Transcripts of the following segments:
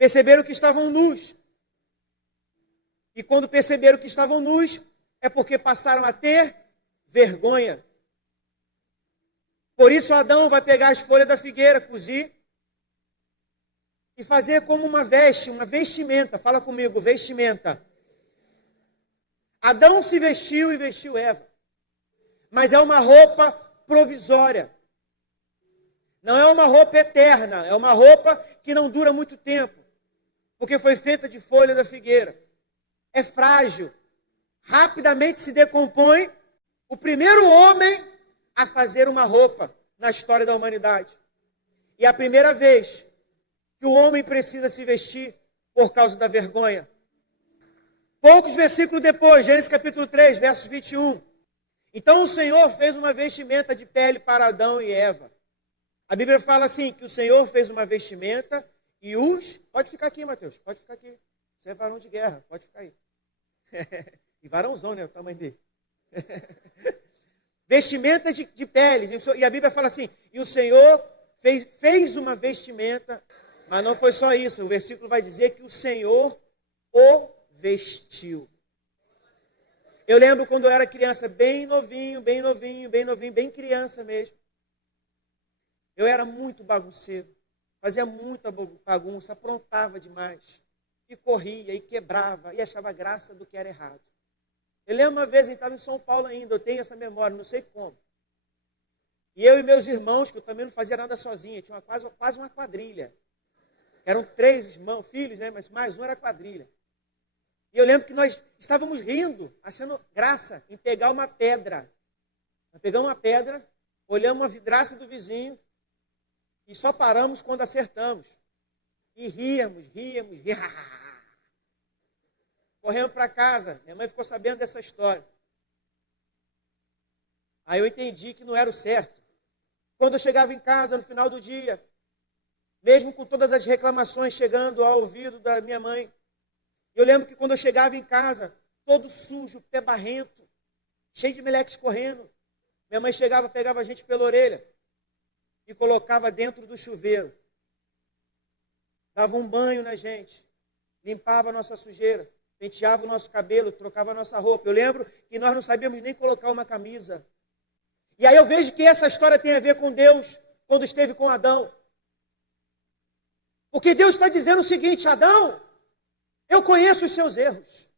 Perceberam que estavam nus. E quando perceberam que estavam nus, é porque passaram a ter vergonha. Por isso Adão vai pegar as folhas da figueira, cozir, e fazer como uma vestimenta. Fala comigo, vestimenta. Adão se vestiu e vestiu Eva. Mas é uma roupa provisória. Não é uma roupa eterna, é uma roupa que não dura muito tempo. Porque foi feita de folha da figueira. É frágil. Rapidamente se decompõe. O primeiro homem a fazer uma roupa na história da humanidade. E é a primeira vez que o homem precisa se vestir por causa da vergonha. Poucos versículos depois, Gênesis capítulo 3, versos 21. Então o Senhor fez uma vestimenta de pele para Adão e Eva. A Bíblia fala assim, que o Senhor fez uma vestimenta e os... Pode ficar aqui, Mateus, pode ficar aqui. Você é varão de guerra, pode ficar aí. E varãozão, né, o tamanho dele. Vestimenta de peles. E a Bíblia fala assim, e o Senhor fez uma vestimenta, mas não foi só isso. O versículo vai dizer que o Senhor o vestiu. Eu lembro quando eu era criança, bem novinho, bem criança mesmo. Eu era muito bagunceiro, fazia muita bagunça, aprontava demais. E corria, e quebrava, e achava graça do que era errado. Eu lembro uma vez, eu estava em São Paulo ainda, eu tenho essa memória, não sei como. E eu e meus irmãos, que eu também não fazia nada sozinho, tinha quase uma quadrilha. Eram 3 irmãos, filhos, né? Mas mais um era quadrilha. E eu lembro que nós estávamos rindo, achando graça em pegar uma pedra. Nós pegamos uma pedra, olhamos uma vidraça do vizinho e só paramos quando acertamos. E ríamos. Corremos para casa. Minha mãe ficou sabendo dessa história. Aí eu entendi que não era o certo. Quando eu chegava em casa no final do dia, mesmo com todas as reclamações chegando ao ouvido da minha mãe, eu lembro que quando eu chegava em casa, todo sujo, pé barrento, cheio de meleques correndo, minha mãe chegava, pegava a gente pela orelha e colocava dentro do chuveiro. Dava um banho na gente, limpava a nossa sujeira, penteava o nosso cabelo, trocava a nossa roupa. Eu lembro que nós não sabíamos nem colocar uma camisa. E aí eu vejo que essa história tem a ver com Deus, quando esteve com Adão. Porque Deus está dizendo o seguinte, Adão, eu conheço os seus erros,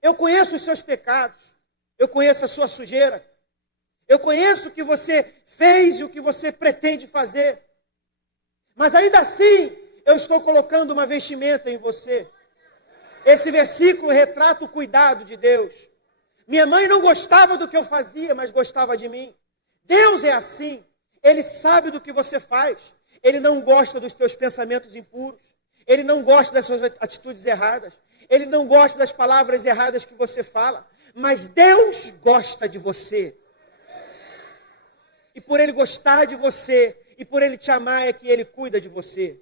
eu conheço os seus pecados, eu conheço a sua sujeira, eu conheço o que você fez e o que você pretende fazer. Mas ainda assim, eu estou colocando uma vestimenta em você. Esse versículo retrata o cuidado de Deus. Minha mãe não gostava do que eu fazia, mas gostava de mim. Deus é assim. Ele sabe do que você faz. Ele não gosta dos teus pensamentos impuros. Ele não gosta das suas atitudes erradas. Ele não gosta das palavras erradas que você fala. Mas Deus gosta de você. E por Ele gostar de você, e por Ele te amar, é que Ele cuida de você.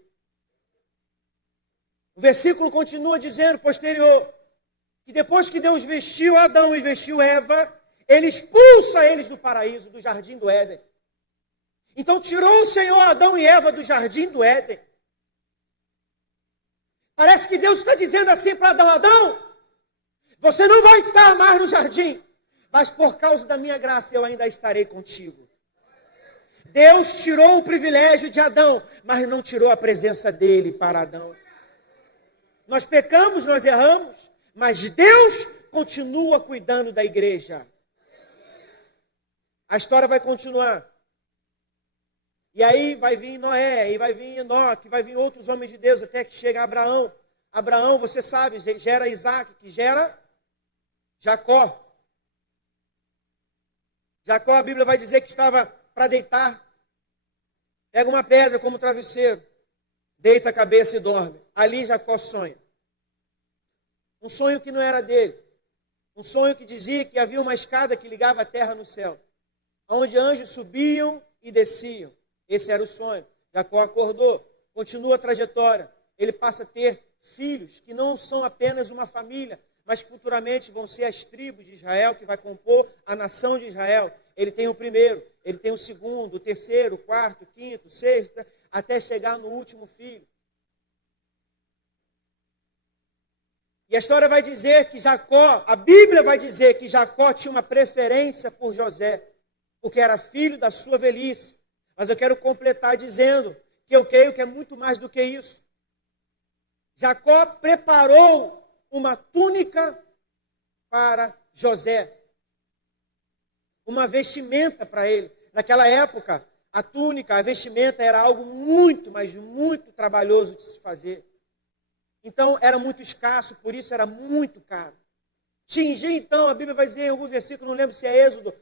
O versículo continua dizendo, posterior, que depois que Deus vestiu Adão e vestiu Eva, Ele expulsa eles do paraíso, do jardim do Éden. Então tirou o Senhor Adão e Eva do jardim do Éden. Parece que Deus está dizendo assim para Adão, Adão, você não vai estar mais no jardim, mas por causa da minha graça eu ainda estarei contigo. Deus tirou o privilégio de Adão, mas não tirou a presença dele para Adão. Nós pecamos, nós erramos, mas Deus continua cuidando da igreja. A história vai continuar. E aí vai vir Noé, e vai vir Enoque, vai vir outros homens de Deus, até que chega Abraão. Abraão, você sabe, gera Isaac, que gera Jacó. Jacó, a Bíblia vai dizer que estava para deitar. Pega uma pedra como travesseiro, deita a cabeça e dorme. Ali Jacó sonha. Um sonho que não era dele. Um sonho que dizia que havia uma escada que ligava a terra no céu, onde anjos subiam e desciam. Esse era o sonho. Jacó acordou, continua a trajetória. Ele passa a ter filhos que não são apenas uma família, mas que futuramente vão ser as tribos de Israel, que vai compor a nação de Israel. Ele tem o primeiro, ele tem o segundo, o terceiro, o quarto, o quinto, o sexto, até chegar no último filho. E a história vai dizer que Jacó, a Bíblia vai dizer que Jacó tinha uma preferência por José, porque era filho da sua velhice. Mas eu quero completar dizendo que eu creio que é muito mais do que isso. Jacó preparou uma túnica para José, uma vestimenta para ele. Naquela época, a túnica, a vestimenta era algo muito, mas muito trabalhoso de se fazer. Então, era muito escasso, por isso era muito caro. Tingir, então, a Bíblia vai dizer em algum versículo, não lembro se é Êxodo,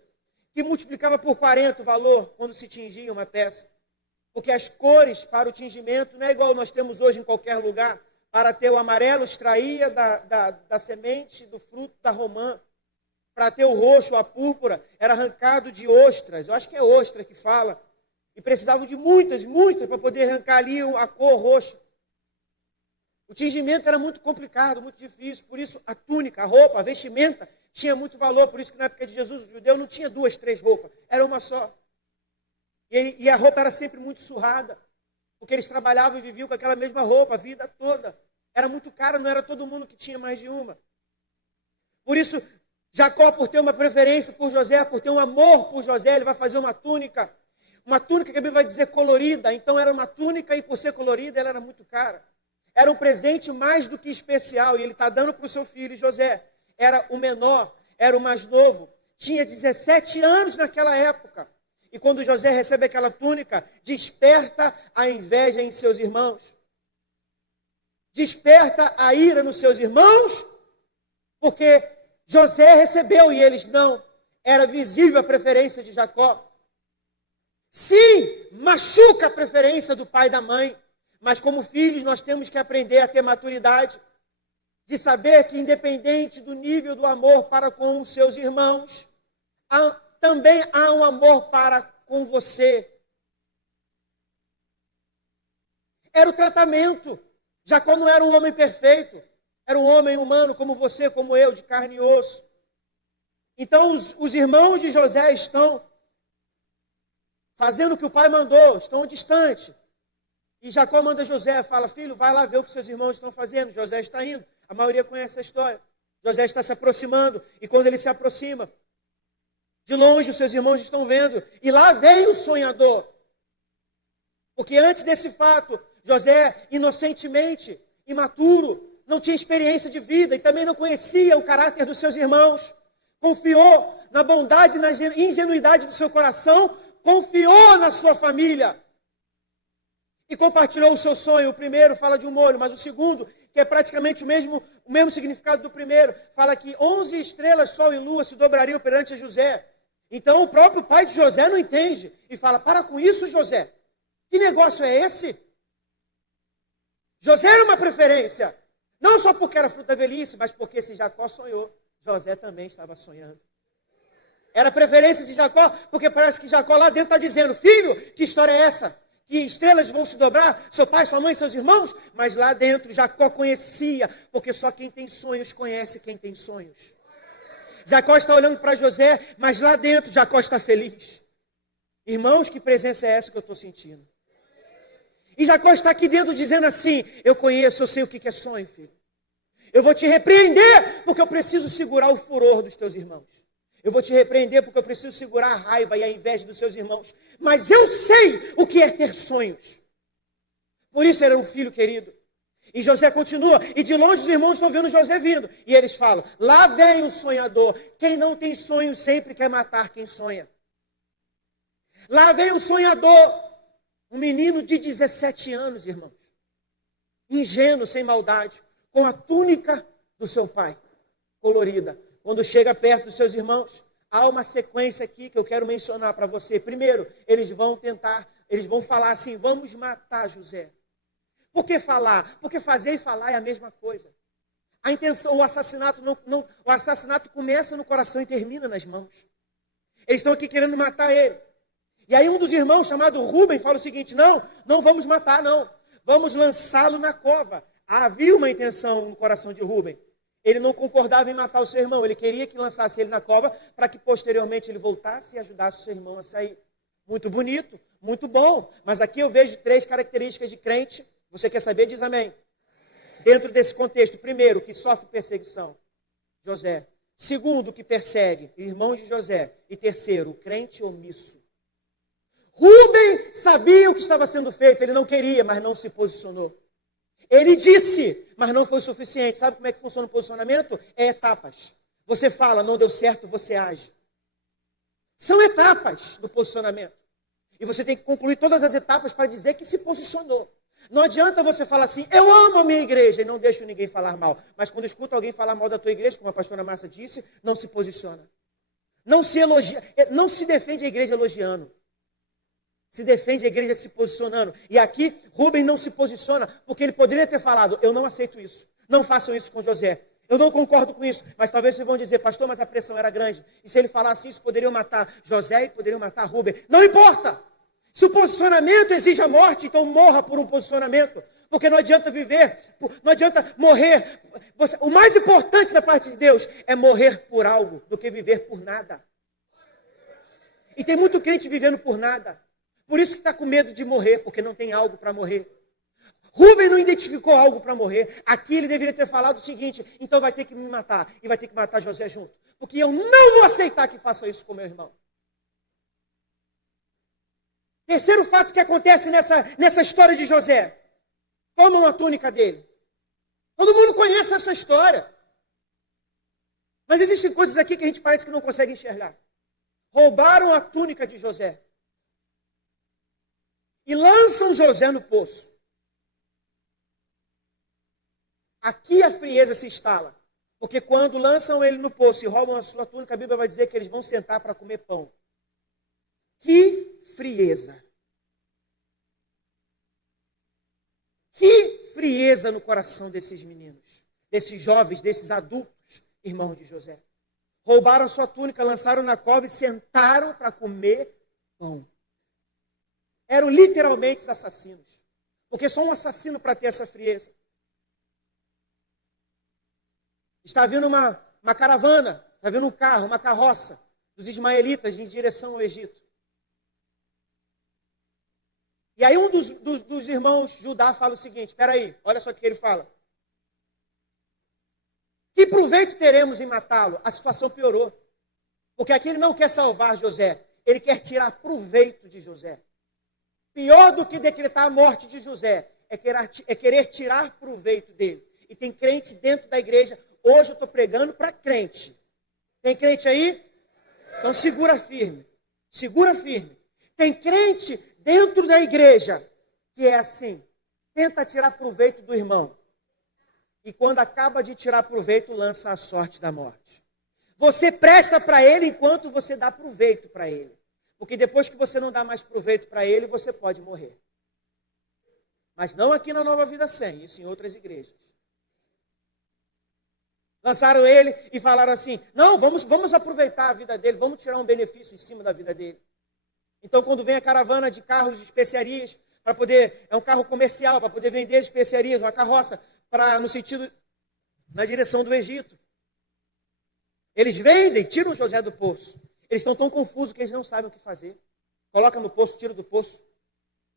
que multiplicava por 40 o valor quando se tingia uma peça. Porque as cores para o tingimento não é igual nós temos hoje em qualquer lugar. Para ter o amarelo, extraía da semente do fruto da romã. Para ter o roxo, a púrpura, era arrancado de ostras. Eu acho que é ostra que fala. E precisavam de muitas para poder arrancar ali a cor roxa. O tingimento era muito complicado, muito difícil. Por isso, a túnica, a roupa, a vestimenta tinha muito valor. Por isso que na época de Jesus, o judeu não tinha 2, 3 roupas. Era uma só. E a roupa era sempre muito surrada. Porque eles trabalhavam e viviam com aquela mesma roupa a vida toda. Era muito cara, não era todo mundo que tinha mais de uma. Por isso, Jacó, por ter uma preferência por José, por ter um amor por José, ele vai fazer uma túnica. Uma túnica que a Bíblia vai dizer colorida. Então era uma túnica e por ser colorida ela era muito cara. Era um presente mais do que especial. E ele está dando para o seu filho José. Era o menor, era o mais novo. Tinha 17 anos naquela época. E quando José recebe aquela túnica, desperta a inveja em seus irmãos. Desperta a ira nos seus irmãos, porque José recebeu e eles não. Era visível a preferência de Jacó. Sim, machuca a preferência do pai e da mãe, mas como filhos nós temos que aprender a ter maturidade, de saber que independente do nível do amor para com os seus irmãos, também há um amor para com você. Era o tratamento. Jacó não era um homem perfeito, era um homem humano como você, como eu, de carne e osso. Então os irmãos de José estão fazendo o que o pai mandou, estão distantes. E Jacó manda José, fala, filho, vai lá ver o que seus irmãos estão fazendo. José está indo. A maioria conhece a história. José está se aproximando. E quando ele se aproxima, de longe os seus irmãos estão vendo. E lá veio o sonhador. Porque antes desse fato, José, inocentemente, imaturo, não tinha experiência de vida e também não conhecia o caráter dos seus irmãos. Confiou na bondade e na ingenuidade do seu coração. Confiou na sua família. E compartilhou o seu sonho. O primeiro fala de um molho, mas o segundo, que é praticamente o mesmo significado do primeiro, fala que 11 estrelas, sol e lua se dobrariam perante José. Então o próprio pai de José não entende. E fala, para com isso, José. Que negócio é esse? José era uma preferência. Não só porque era fruto da velhice, mas porque se Jacó sonhou, José também estava sonhando. Era preferência de Jacó, porque parece que Jacó lá dentro está dizendo, filho, que história é essa? Que estrelas vão se dobrar, seu pai, sua mãe, seus irmãos? Mas lá dentro Jacó conhecia, porque só quem tem sonhos conhece quem tem sonhos. Jacó está olhando para José, mas lá dentro Jacó está feliz. Irmãos, que presença é essa que eu estou sentindo? E Jacó está aqui dentro dizendo assim, eu conheço, eu sei o que é sonho, filho. Eu vou te repreender, porque eu preciso segurar o furor dos teus irmãos. Eu vou te repreender porque eu preciso segurar a raiva e a inveja dos seus irmãos. Mas eu sei o que é ter sonhos. Por isso era um filho querido. E José continua. E de longe os irmãos estão vendo José vindo. E eles falam, lá vem o sonhador. Quem não tem sonho sempre quer matar quem sonha. Lá vem o sonhador. Um menino de 17 anos, irmãos. Ingênuo, sem maldade. Com a túnica do seu pai. Colorida. Quando chega perto dos seus irmãos, há uma sequência aqui que eu quero mencionar para você. Primeiro, eles vão falar assim, vamos matar José. Por que falar? Porque fazer e falar é a mesma coisa. A intenção, o assassinato começa no coração e termina nas mãos. Eles estão aqui querendo matar ele. E aí um dos irmãos, chamado Rubem, fala o seguinte, não vamos matar, não. Vamos lançá-lo na cova. Havia uma intenção no coração de Rubem. Ele não concordava em matar o seu irmão. Ele queria que lançasse ele na cova para que posteriormente ele voltasse e ajudasse o seu irmão a sair. Muito bonito, muito bom. Mas aqui eu vejo 3 características de crente. Você quer saber? Diz amém. dentro desse contexto, primeiro, que sofre perseguição, José. Segundo, que persegue, irmãos de José. E terceiro, o crente omisso. Rúben sabia o que estava sendo feito, ele não queria, mas não se posicionou. Ele disse, mas não foi suficiente. Sabe como é que funciona o posicionamento? É etapas. Você fala, não deu certo, você age. São etapas do posicionamento. E você tem que concluir todas as etapas para dizer que se posicionou. Não adianta você falar assim, eu amo a minha igreja e não deixo ninguém falar mal. Mas quando escuta alguém falar mal da tua igreja, como a pastora Márcia disse, não se posiciona. Não se elogia, não se defende a igreja elogiando. Se defende a igreja se posicionando. E aqui, Rúben não se posiciona, porque ele poderia ter falado, eu não aceito isso. Não façam isso com José. Eu não concordo com isso. Mas talvez vocês vão dizer, pastor, mas a pressão era grande. E se ele falasse isso, poderiam matar José e poderiam matar Rúben. Não importa. Se o posicionamento exige a morte, então morra por um posicionamento. Porque não adianta viver, não adianta morrer. O mais importante da parte de Deus é morrer por algo do que viver por nada. E tem muito crente vivendo por nada. Por isso que está com medo de morrer, porque não tem algo para morrer. Rúben não identificou algo para morrer. Aqui ele deveria ter falado o seguinte, então vai ter que me matar. E vai ter que matar José junto. Porque eu não vou aceitar que faça isso com meu irmão. Terceiro fato que acontece nessa história de José. Tomam a túnica dele. Todo mundo conhece essa história. Mas existem coisas aqui que a gente parece que não consegue enxergar. Roubaram a túnica de José. E lançam José no poço. Aqui a frieza se instala. Porque quando lançam ele no poço e roubam a sua túnica, a Bíblia vai dizer que eles vão sentar para comer pão. Que frieza. Que frieza no coração desses meninos, desses jovens, desses adultos, irmãos de José. Roubaram sua túnica, lançaram na cova e sentaram para comer pão. Eram literalmente assassinos. Porque só um assassino para ter essa frieza. Está vindo uma caravana, está vindo um carro, uma carroça dos ismaelitas em direção ao Egito. E aí um dos irmãos Judá fala o seguinte, espera aí, olha só o que ele fala. Que proveito teremos em matá-lo? A situação piorou. Porque aqui ele não quer salvar José, ele quer tirar proveito de José. Pior do que decretar a morte de José é querer tirar proveito dele. E tem crente dentro da igreja. Hoje eu estou pregando para crente. Tem crente aí? Então segura firme. Segura firme. Tem crente dentro da igreja que é assim. Tenta tirar proveito do irmão. E quando acaba de tirar proveito, lança a sorte da morte. Você presta para ele enquanto você dá proveito para ele. Porque depois que você não dá mais proveito para ele, você pode morrer. Mas não aqui na Nova Vida 100, isso em outras igrejas. Lançaram ele e falaram assim, não, vamos aproveitar a vida dele, vamos tirar um benefício em cima da vida dele. Então, quando vem a caravana de carros de especiarias, é um carro comercial, para poder vender especiarias, uma carroça, na direção do Egito. Eles vendem, tiram José do poço. Eles estão tão confusos que eles não sabem o que fazer. Coloca no poço, tira do poço.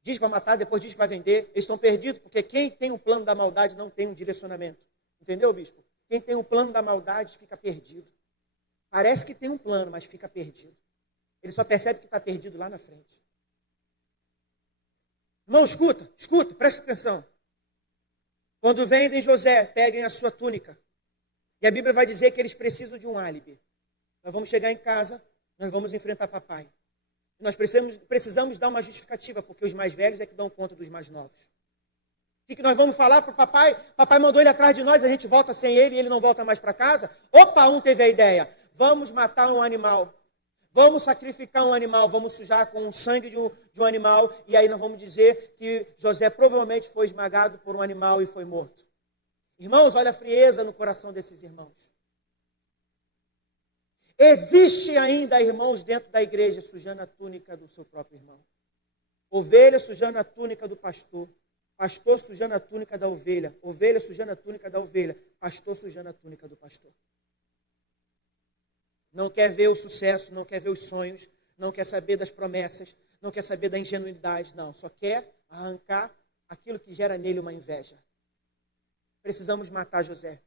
Diz que vai matar, depois diz que vai vender. Eles estão perdidos, porque quem tem um plano da maldade não tem um direcionamento. Entendeu, bispo? Quem tem um plano da maldade fica perdido. Parece que tem um plano, mas fica perdido. Ele só percebe que está perdido lá na frente. Irmão, escuta, preste atenção. Quando vendem José, peguem a sua túnica. E a Bíblia vai dizer que eles precisam de um álibi. Nós vamos chegar em casa, nós vamos enfrentar papai. Nós precisamos dar uma justificativa, porque os mais velhos é que dão conta dos mais novos. O que nós vamos falar para o papai? Papai mandou ele atrás de nós, a gente volta sem ele e ele não volta mais para casa? Opa, um teve a ideia. Vamos matar um animal. Vamos sacrificar um animal, vamos sujar com o sangue de um animal, e aí nós vamos dizer que José provavelmente foi esmagado por um animal e foi morto. Irmãos, olha a frieza no coração desses irmãos. Existe ainda irmãos dentro da igreja sujando a túnica do seu próprio irmão. Ovelha sujando a túnica do pastor. Pastor sujando a túnica da ovelha. Ovelha sujando a túnica da ovelha. Pastor sujando a túnica do pastor. Não quer ver o sucesso, não quer ver os sonhos, não quer saber das promessas, não quer saber da ingenuidade, não. Só quer arrancar aquilo que gera nele uma inveja. precisamos matar José.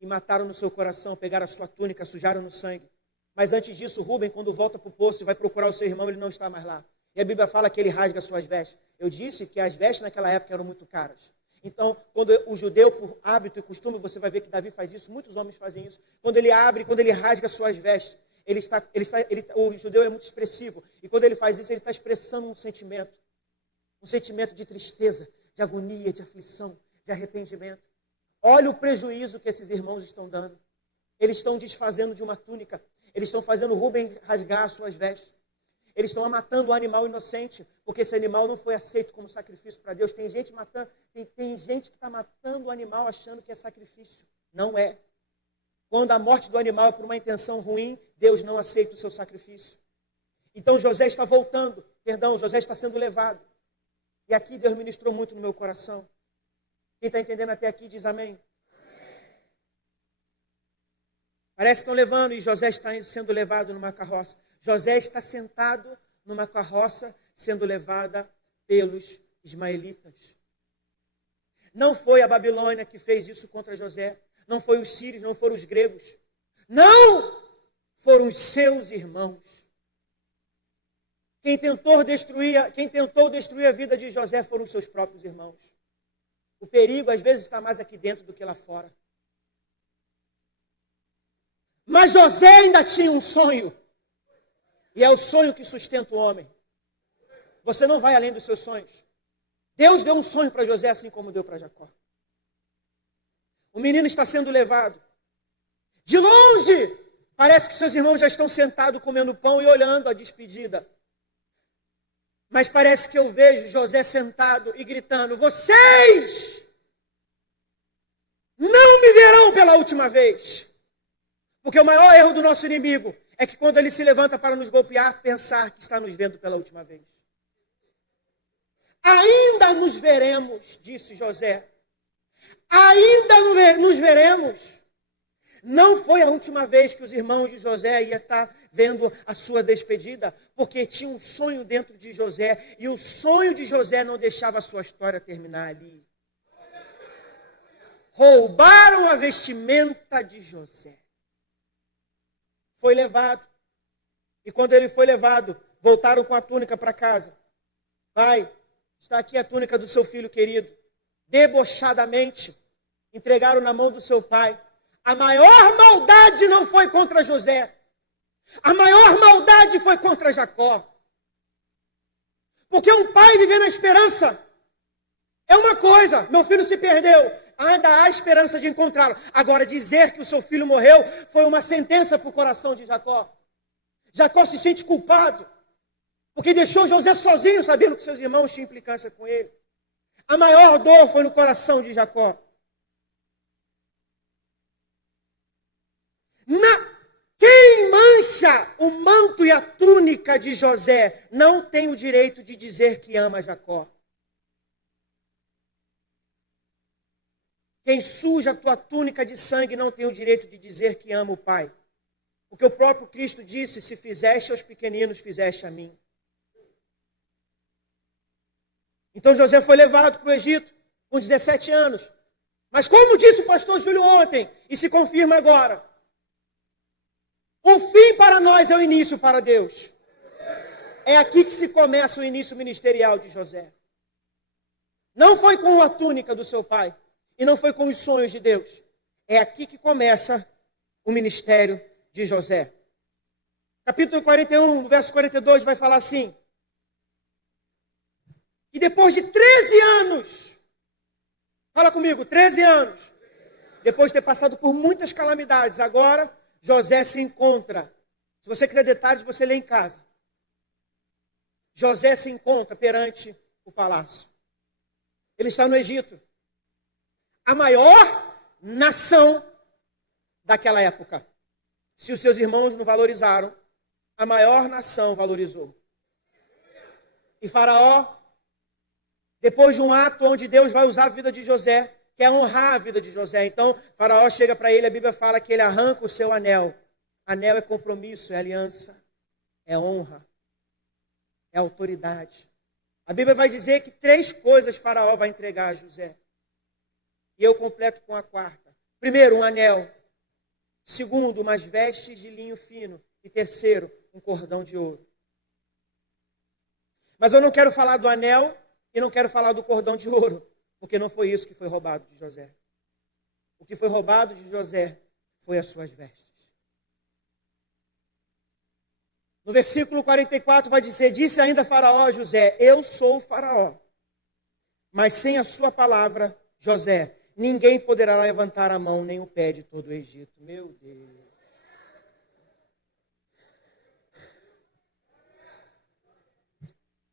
E mataram no seu coração, pegaram a sua túnica, sujaram no sangue. Mas antes disso, Rúben, quando volta para o poço e vai procurar o seu irmão, ele não está mais lá. E a Bíblia fala que ele rasga suas vestes. Eu disse que as vestes naquela época eram muito caras. Então, quando o judeu, por hábito e costume, você vai ver que Davi faz isso, muitos homens fazem isso. Quando ele abre, quando ele rasga suas vestes, o judeu é muito expressivo. E quando ele faz isso, ele está expressando um sentimento de tristeza, de agonia, de aflição, de arrependimento. Olha o prejuízo que esses irmãos estão dando. Eles estão desfazendo de uma túnica. Eles estão fazendo Rúben rasgar as suas vestes. Eles estão matando um animal inocente, porque esse animal não foi aceito como sacrifício para Deus. Tem gente matando, tem gente que está matando o animal achando que é sacrifício. Não é. Quando a morte do animal é por uma intenção ruim, Deus não aceita o seu sacrifício. Então José está voltando, José está sendo levado. E aqui Deus ministrou muito no meu coração. Quem está entendendo até aqui diz amém. Parece que estão levando e José está sendo levado numa carroça. José está sentado numa carroça sendo levada pelos ismaelitas. Não foi a Babilônia que fez isso contra José. Não foi os sírios, não foram os gregos. Não! Foram os seus irmãos. Quem tentou destruir a vida de José foram os seus próprios irmãos. O perigo às vezes está mais aqui dentro do que lá fora. Mas José ainda tinha um sonho. E é o sonho que sustenta o homem. Você não vai além dos seus sonhos. Deus deu um sonho para José, assim como deu para Jacó. O menino está sendo levado. De longe, parece que seus irmãos já estão sentados comendo pão e olhando a despedida. Mas parece que eu vejo José sentado e gritando: vocês não me verão pela última vez. Porque o maior erro do nosso inimigo é que quando ele se levanta para nos golpear, pensar que está nos vendo pela última vez. Ainda nos veremos, disse José. Ainda nos veremos. Não foi a última vez que os irmãos de José iam estar vendo a sua despedida, porque tinha um sonho dentro de José, e o sonho de José não deixava a sua história terminar ali. Roubaram a vestimenta de José. Foi levado. E quando ele foi levado, voltaram com a túnica para casa. Pai, está aqui a túnica do seu filho querido. Debochadamente, entregaram na mão do seu pai. A maior maldade não foi contra José. A maior maldade foi contra Jacó. Porque um pai viver na esperança é uma coisa. Meu filho se perdeu. Ainda há esperança de encontrá-lo. Agora, dizer que o seu filho morreu foi uma sentença para o coração de Jacó. Jacó se sente culpado, porque deixou José sozinho, sabendo que seus irmãos tinham implicância com ele. A maior dor foi no coração de Jacó. Quem mancha o manto e a túnica de José não tem o direito de dizer que ama Jacó. Quem suja a tua túnica de sangue não tem o direito de dizer que ama o Pai. Porque o próprio Cristo disse: se fizeste aos pequeninos, fizeste a mim. Então José foi levado para o Egito com 17 anos. Mas como disse o pastor Júlio ontem, e se confirma agora, o fim para nós é o início para Deus. É aqui que se começa o início ministerial de José. Não foi com a túnica do seu pai. E não foi com os sonhos de Deus. É aqui que começa o ministério de José. Capítulo 41, verso 42, vai falar assim: que depois de 13 anos, fala comigo, 13 anos, depois de ter passado por muitas calamidades, agora José se encontra. Se você quiser detalhes, você lê em casa. José se encontra perante o palácio. Ele está no Egito. A maior nação daquela época. Se os seus irmãos não valorizaram, a maior nação valorizou. E Faraó, depois de um ato onde Deus vai usar a vida de José, quer honrar a vida de José. Então, Faraó chega para ele, a Bíblia fala que ele arranca o seu anel. Anel é compromisso, é aliança, é honra, é autoridade. A Bíblia vai dizer que 3 coisas Faraó vai entregar a José. E eu completo com a quarta. Primeiro, um anel. Segundo, umas vestes de linho fino. E terceiro, um cordão de ouro. Mas eu não quero falar do anel e não quero falar do cordão de ouro, porque não foi isso que foi roubado de José. O que foi roubado de José foi as suas vestes. No versículo 44 vai dizer, disse ainda Faraó a José, eu sou o Faraó, mas sem a sua palavra, José, ninguém poderá levantar a mão nem o pé de todo o Egito. Meu Deus.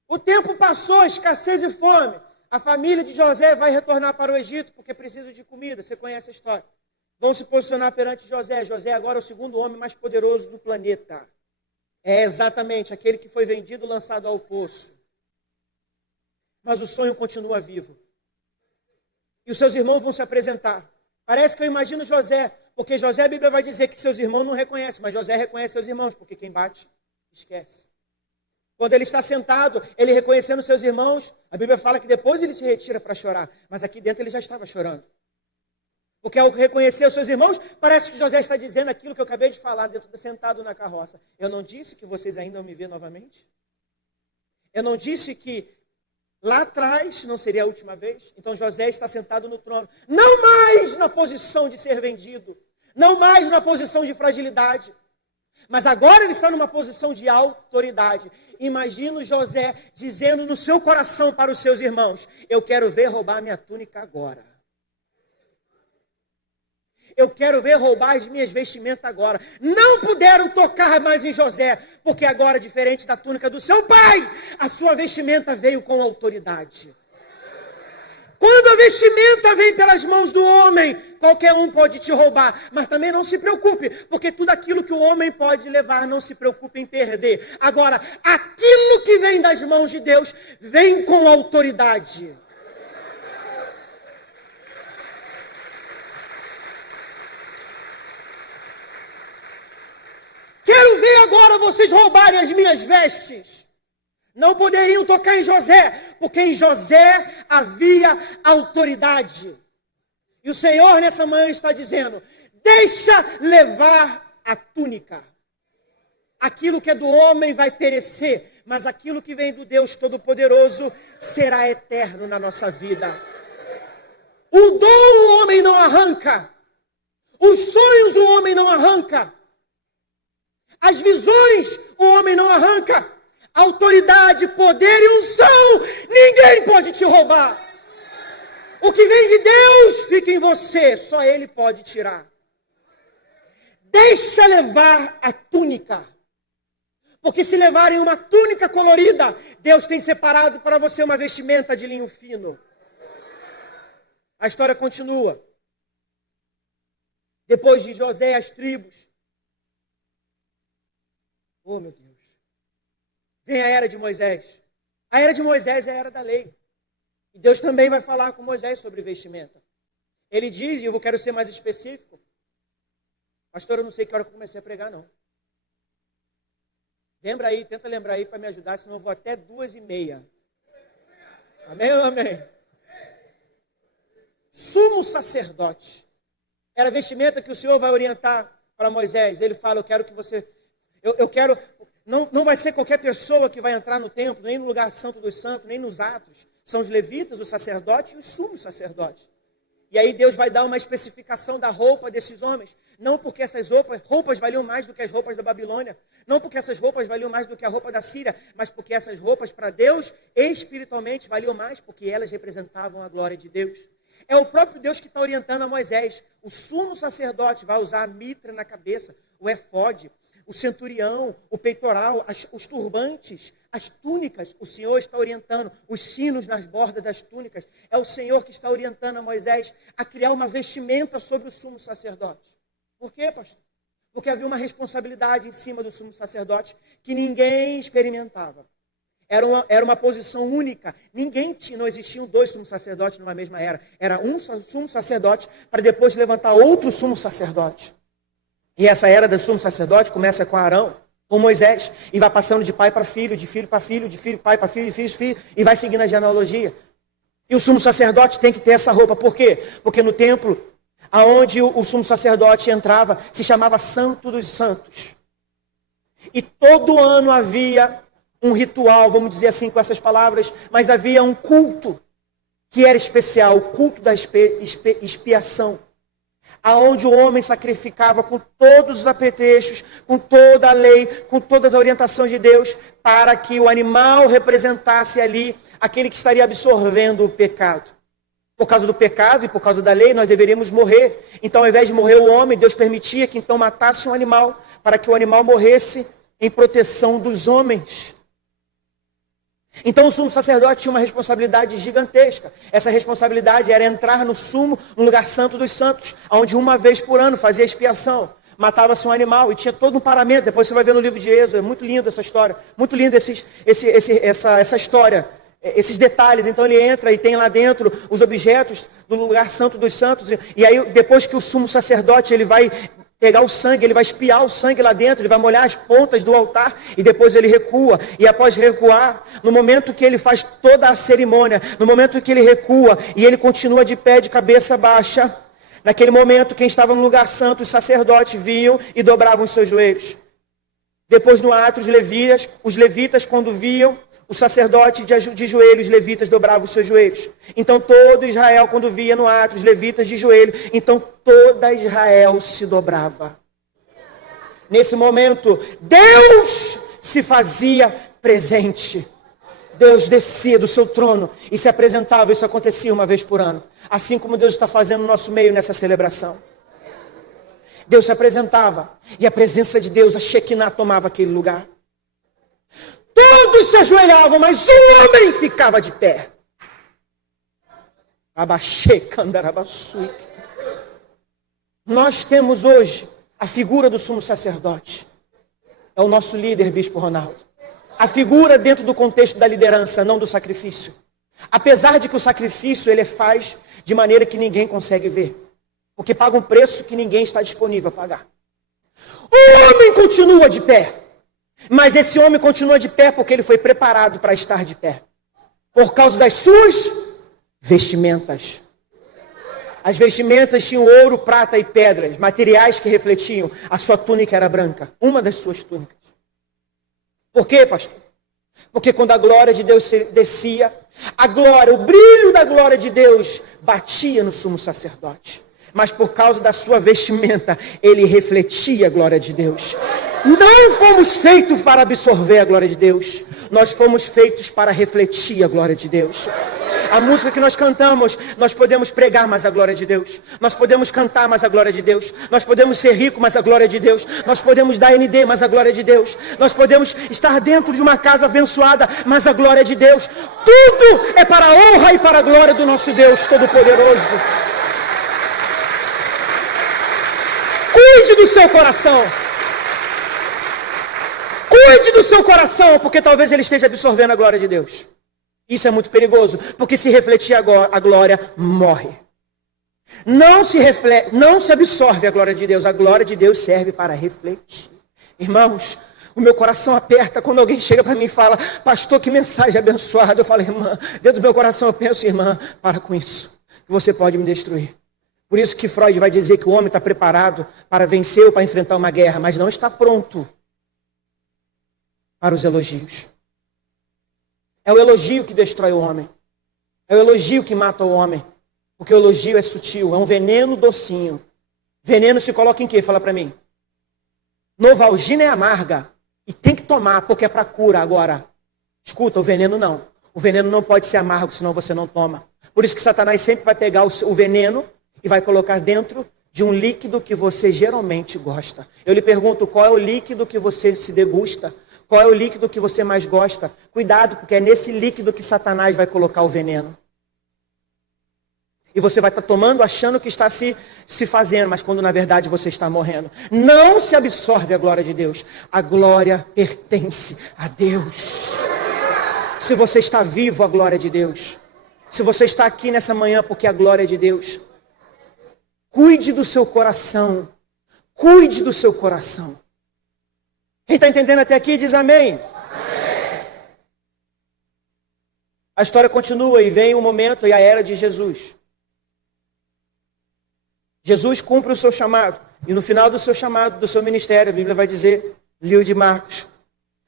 O tempo passou, escassez e fome. A família de José vai retornar para o Egito porque precisa de comida. Você conhece a história. Vão se posicionar perante José. José agora é o segundo homem mais poderoso do planeta. É exatamente aquele que foi vendido, lançado ao poço. Mas o sonho continua vivo. E os seus irmãos vão se apresentar. Parece que eu imagino José, porque José, a Bíblia vai dizer que seus irmãos não reconhecem, mas José reconhece seus irmãos, porque quem bate, esquece. Quando ele está sentado, ele reconhecendo seus irmãos, a Bíblia fala que depois ele se retira para chorar. Mas aqui dentro ele já estava chorando. Porque ao reconhecer os seus irmãos, parece que José está dizendo aquilo que eu acabei de falar, sentado na carroça. Eu não disse que vocês ainda vão me ver novamente? Eu não disse que lá atrás não seria a última vez? Então José está sentado no trono. Não mais na posição de ser vendido. Não mais na posição de fragilidade. Mas agora ele está numa posição de autoridade. Imagino José dizendo no seu coração para os seus irmãos, eu quero ver roubar minha túnica agora. Eu quero ver roubar as minhas vestimentas agora. Não puderam tocar mais em José, porque agora, diferente da túnica do seu pai, a sua vestimenta veio com autoridade. Quando a vestimenta vem pelas mãos do homem, qualquer um pode te roubar. Mas também não se preocupe, porque tudo aquilo que o homem pode levar, não se preocupe em perder. Agora, aquilo que vem das mãos de Deus, vem com autoridade. Quero ver agora vocês roubarem as minhas vestes. Não poderiam tocar em José, porque em José havia autoridade. E o Senhor nessa manhã está dizendo, deixa levar a túnica. Aquilo que é do homem vai perecer, mas aquilo que vem do Deus Todo-Poderoso será eterno na nossa vida. O dom o homem não arranca. Os sonhos o homem não arranca. As visões o homem não arranca. Autoridade, poder e unção, ninguém pode te roubar. O que vem de Deus fica em você, só Ele pode tirar. Deixa levar a túnica. Porque se levarem uma túnica colorida, Deus tem separado para você uma vestimenta de linho fino. A história continua. Depois de José, as tribos. Oh, meu Deus. Vem a era de Moisés. A era de Moisés é a era da lei. E Deus também vai falar com Moisés sobre vestimenta. Ele diz, e eu quero ser mais específico. Pastor, eu não sei que hora que eu comecei a pregar, não. Lembra aí, tenta lembrar aí para me ajudar, senão eu vou até 2:30. Amém ou amém? Sumo sacerdote. Era a vestimenta que o Senhor vai orientar para Moisés. Ele fala, eu quero que você... Eu quero... Não vai ser qualquer pessoa que vai entrar no templo, nem no lugar santo dos santos, nem nos atos. São os levitas, os sacerdotes e os sumos sacerdotes. E aí Deus vai dar uma especificação da roupa desses homens. Não porque essas roupas valiam mais do que as roupas da Babilônia. Não porque essas roupas valiam mais do que a roupa da Síria. Mas porque essas roupas para Deus, espiritualmente, valiam mais. Porque elas representavam a glória de Deus. É o próprio Deus que está orientando a Moisés. O sumo sacerdote vai usar a mitra na cabeça, o efode, o centurião, o peitoral, os turbantes, as túnicas, o Senhor está orientando, os sinos nas bordas das túnicas. É o Senhor que está orientando a Moisés a criar uma vestimenta sobre o sumo sacerdote. Por quê, pastor? Porque havia uma responsabilidade em cima do sumo sacerdote que ninguém experimentava. Era uma posição única. Não existiam dois sumos sacerdotes numa mesma era. Era um sumo sacerdote para depois levantar outro sumo sacerdote. E essa era do sumo sacerdote começa com Arão, com Moisés, e vai passando de pai para filho, de filho para filho, de filho pai para filho, de filho para filho, e vai seguindo a genealogia. E o sumo sacerdote tem que ter essa roupa. Por quê? Porque no templo, aonde o sumo sacerdote entrava, se chamava Santo dos Santos. E todo ano havia um ritual, vamos dizer assim com essas palavras, mas havia um culto que era especial, o culto da expiação, aonde o homem sacrificava com todos os apetrechos, com toda a lei, com todas as orientações de Deus, para que o animal representasse ali aquele que estaria absorvendo o pecado. Por causa do pecado e por causa da lei, nós deveríamos morrer. Então, ao invés de morrer o homem, Deus permitia que então matasse um animal, para que o animal morresse em proteção dos homens. Então o sumo sacerdote tinha uma responsabilidade gigantesca. Essa responsabilidade era entrar no lugar santo dos santos, onde uma vez por ano fazia expiação. Matava-se um animal e tinha todo um paramento. Depois você vai ver no livro de Êxodo, é muito lindo essa história. Muito linda essa história, esses detalhes. Então ele entra e tem lá dentro os objetos do lugar santo dos santos. E aí depois que o sumo sacerdote ele vai pegar o sangue, ele vai espiar o sangue lá dentro, ele vai molhar as pontas do altar e depois ele recua. E após recuar, no momento que ele faz toda a cerimônia, no momento que ele recua e ele continua de pé, de cabeça baixa, naquele momento quem estava no lugar santo, os sacerdotes viam e dobravam os seus joelhos. Depois no ato, os levitas quando viam o sacerdote de joelhos, os levitas dobravam os seus joelhos. Então todo Israel, quando via no ato, os levitas de joelho, então toda Israel se dobrava. Nesse momento, Deus se fazia presente. Deus descia do seu trono e se apresentava. Isso acontecia uma vez por ano. Assim como Deus está fazendo no nosso meio nessa celebração. Deus se apresentava e a presença de Deus, a Shekinah, tomava aquele lugar. Todos se ajoelhavam, mas um homem ficava de pé. Nós temos hoje a figura do sumo sacerdote. É o nosso líder, Bispo Ronaldo. A figura dentro do contexto da liderança, não do sacrifício. Apesar de que o sacrifício ele faz de maneira que ninguém consegue ver. Porque paga um preço que ninguém está disponível a pagar. O homem continua de pé. Mas esse homem continua de pé porque ele foi preparado para estar de pé. Por causa das suas vestimentas. As vestimentas tinham ouro, prata e pedras, materiais que refletiam. A sua túnica era branca, uma das suas túnicas. Por quê, pastor? Porque quando a glória de Deus descia, a glória, o brilho da glória de Deus batia no sumo sacerdote. Mas por causa da sua vestimenta, ele refletia a glória de Deus. Não fomos feitos para absorver a glória de Deus. Nós fomos feitos para refletir a glória de Deus. A música que nós cantamos, nós podemos pregar mais a glória de Deus. Nós podemos cantar mais a glória de Deus. Nós podemos ser ricos, mas a glória de Deus. Nós podemos dar ND, mas a glória de Deus. Nós podemos estar dentro de uma casa abençoada, mas a glória de Deus. Tudo é para a honra e para a glória do nosso Deus Todo-Poderoso. Cuide do seu coração. Cuide do seu coração, porque talvez ele esteja absorvendo a glória de Deus. Isso é muito perigoso, porque se refletir a glória, morre. Não se absorve a glória de Deus. A glória de Deus serve para refletir. Irmãos, o meu coração aperta quando alguém chega para mim e fala: pastor, que mensagem abençoada. Eu falo: irmã, dentro do meu coração eu penso: irmã, para com isso, que você pode me destruir. Por isso que Freud vai dizer que o homem está preparado para vencer ou para enfrentar uma guerra, mas não está pronto para os elogios. É o elogio que destrói o homem. É o elogio que mata o homem. Porque o elogio é sutil, é um veneno docinho. Veneno se coloca em quê? Fala para mim. Novalgina é amarga e tem que tomar porque é para cura. Agora, escuta, o veneno não. O veneno não pode ser amargo, senão você não toma. Por isso que Satanás sempre vai pegar o veneno e vai colocar dentro de um líquido que você geralmente gosta. Eu lhe pergunto, qual é o líquido que você se degusta? Qual é o líquido que você mais gosta? Cuidado, porque é nesse líquido que Satanás vai colocar o veneno. E você vai estar tomando achando que está se fazendo, mas quando na verdade você está morrendo. Não se absorve a glória de Deus. A glória pertence a Deus. Se você está vivo, a glória de Deus. Se você está aqui nessa manhã porque a glória é de Deus. Cuide do seu coração. Cuide do seu coração. Quem está entendendo até aqui diz amém. Amém. A história continua e vem o momento e a era de Jesus. Jesus cumpre o seu chamado. E no final do seu chamado, do seu ministério, a Bíblia vai dizer, livro de Marcos,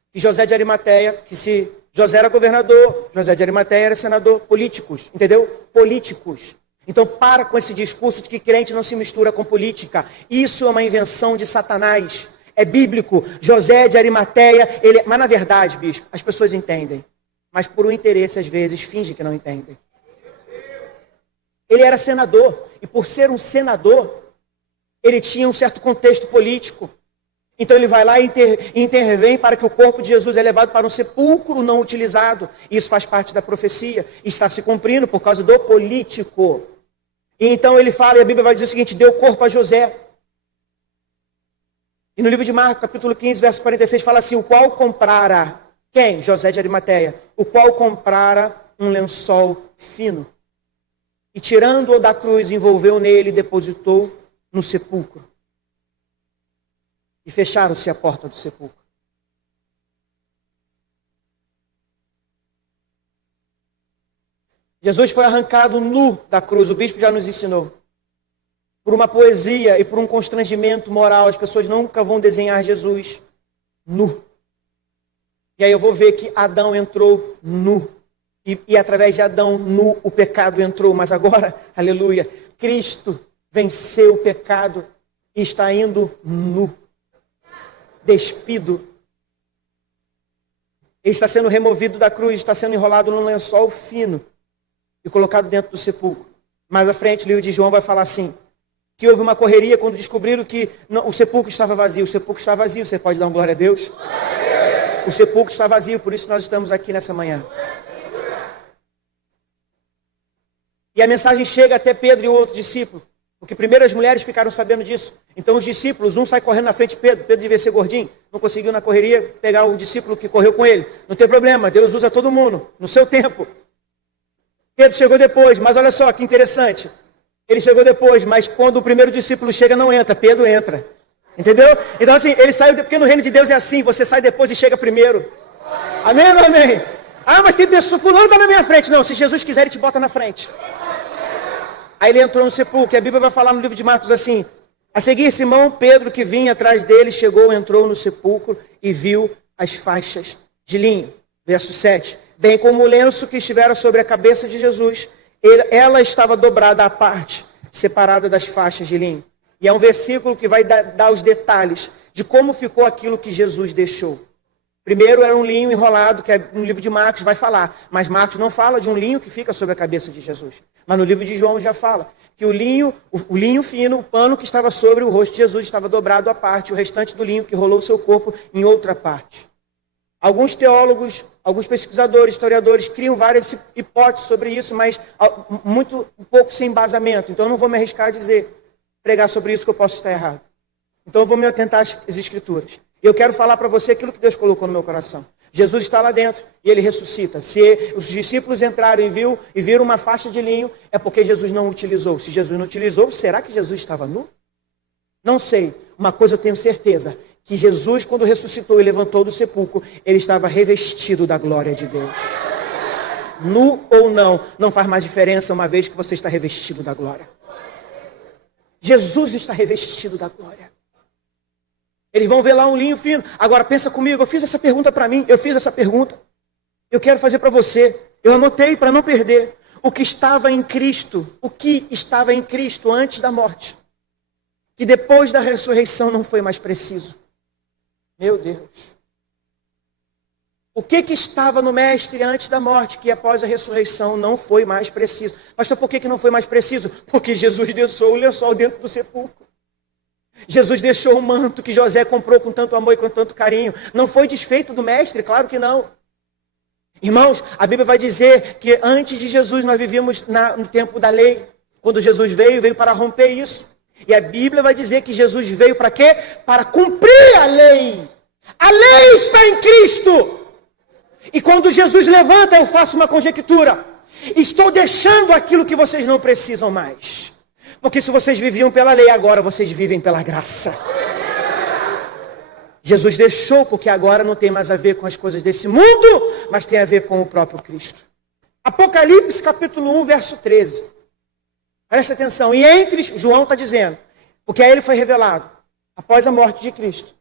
que José de Arimateia, que se José era governador, José de Arimateia era senador, políticos, entendeu? Políticos. Então para com esse discurso de que crente não se mistura com política. Isso é uma invenção de Satanás. É bíblico. José de Arimateia, mas na verdade, bispo, as pessoas entendem. Mas por um interesse, às vezes, fingem que não entendem. Ele era senador. E por ser um senador, ele tinha um certo contexto político. Então ele vai lá e intervém para que o corpo de Jesus é levado para um sepulcro não utilizado. Isso faz parte da profecia. E está se cumprindo por causa do político. E então ele fala, e a Bíblia vai dizer o seguinte, deu o corpo a José. E no livro de Marcos, capítulo 15, verso 46, fala assim, o qual comprara, quem? José de Arimateia. O qual comprara um lençol fino. E tirando-o da cruz, envolveu nele e depositou no sepulcro. E fecharam-se a porta do sepulcro. Jesus foi arrancado nu da cruz, o bispo já nos ensinou. Por uma poesia e por um constrangimento moral, as pessoas nunca vão desenhar Jesus nu. E aí eu vou ver que Adão entrou nu. E através de Adão nu o pecado entrou. Mas agora, aleluia, Cristo venceu o pecado e está indo nu. Despido. Ele está sendo removido da cruz, está sendo enrolado num lençol fino e colocado dentro do sepulcro. Mais à frente, o livro de João vai falar assim, que houve uma correria quando descobriram que o sepulcro estava vazio. O sepulcro está vazio, você pode dar uma glória a Deus? O sepulcro está vazio, por isso nós estamos aqui nessa manhã. E a mensagem chega até Pedro e o outro discípulo. Porque primeiro as mulheres ficaram sabendo disso. Então os discípulos, um sai correndo na frente de Pedro. Pedro devia ser gordinho. Não conseguiu na correria pegar o discípulo que correu com ele. Não tem problema, Deus usa todo mundo, no seu tempo. Pedro chegou depois, mas olha só que interessante. Ele chegou depois, mas quando o primeiro discípulo chega, não entra. Pedro entra. Entendeu? Então assim, ele saiu, porque no reino de Deus é assim. Você sai depois e chega primeiro. Amém ou não amém? Ah, mas tem pessoa, fulano está na minha frente. Não, se Jesus quiser, ele te bota na frente. Aí ele entrou no sepulcro, e a Bíblia vai falar no livro de Marcos assim, a seguir Simão, Pedro, que vinha atrás dele, chegou, entrou no sepulcro e viu as faixas de linho. Verso 7, bem como o lenço que estivera sobre a cabeça de Jesus, ela estava dobrada à parte, separada das faixas de linho. E é um versículo que vai dar os detalhes de como ficou aquilo que Jesus deixou. Primeiro era um linho enrolado, que no livro de Marcos vai falar. Mas Marcos não fala de um linho que fica sobre a cabeça de Jesus. Mas no livro de João já fala que o linho fino, o pano que estava sobre o rosto de Jesus estava dobrado à parte. O restante do linho que rolou o seu corpo em outra parte. Alguns teólogos, alguns pesquisadores, historiadores criam várias hipóteses sobre isso, mas um pouco sem embasamento. Então eu não vou me arriscar a pregar sobre isso que eu posso estar errado. Então eu vou me atentar às escrituras. E eu quero falar para você aquilo que Deus colocou no meu coração. Jesus está lá dentro e ele ressuscita. Se os discípulos entraram e viram uma faixa de linho, é porque Jesus não utilizou. Se Jesus não utilizou, será que Jesus estava nu? Não sei. Uma coisa eu tenho certeza, que Jesus, quando ressuscitou e levantou do sepulcro, ele estava revestido da glória de Deus. Nu ou não faz mais diferença, uma vez que você está revestido da glória. Jesus está revestido da glória. Eles vão ver lá um linho fino. Agora pensa comigo, eu fiz essa pergunta para mim, eu fiz essa pergunta. Eu quero fazer para você. Eu anotei para não perder. O que estava em Cristo antes da morte, que depois da ressurreição não foi mais preciso. Meu Deus. O que estava no Mestre antes da morte, que após a ressurreição não foi mais preciso. Pastor, por que não foi mais preciso? Porque Jesus deixou o lençol dentro do sepulcro. Jesus deixou o manto que José comprou com tanto amor e com tanto carinho. Não foi desfeito do Mestre? Claro que não. Irmãos, a Bíblia vai dizer que antes de Jesus nós vivíamos no tempo da lei. Quando Jesus veio para romper isso. E a Bíblia vai dizer que Jesus veio para quê? Para cumprir a lei. A lei está em Cristo. E quando Jesus levanta, eu faço uma conjectura. Estou deixando aquilo que vocês não precisam mais. Porque se vocês viviam pela lei, agora vocês vivem pela graça. Jesus deixou, porque agora não tem mais a ver com as coisas desse mundo, mas tem a ver com o próprio Cristo. Apocalipse capítulo 1, verso 13. Presta atenção. E entre, João está dizendo, porque a ele foi revelado, após a morte de Cristo.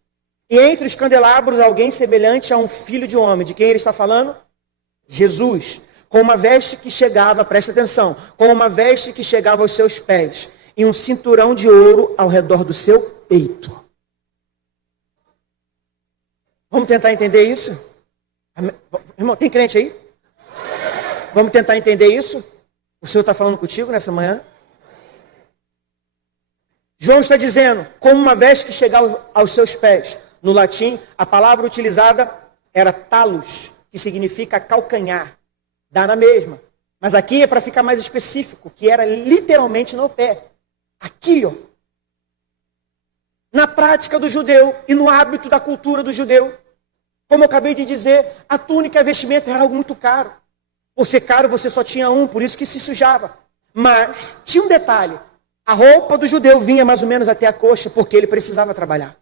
E entre os candelabros, alguém semelhante a um filho de homem. De quem ele está falando? Jesus. Com uma veste que chegava, presta atenção, com uma veste que chegava aos seus pés. E um cinturão de ouro ao redor do seu peito. Vamos tentar entender isso? Irmão, tem crente aí? Vamos tentar entender isso? O Senhor está falando contigo nessa manhã? João está dizendo, como uma veste que chegava aos seus pés. No latim, a palavra utilizada era talos, que significa calcanhar. Dá na mesma. Mas aqui é para ficar mais específico, que era literalmente no pé. Aqui, ó. Na prática do judeu e no hábito da cultura do judeu. Como eu acabei de dizer, a túnica e a vestimenta era algo muito caro. Por ser caro, você só tinha um, por isso que se sujava. Mas tinha um detalhe. A roupa do judeu vinha mais ou menos até a coxa, porque ele precisava trabalhar.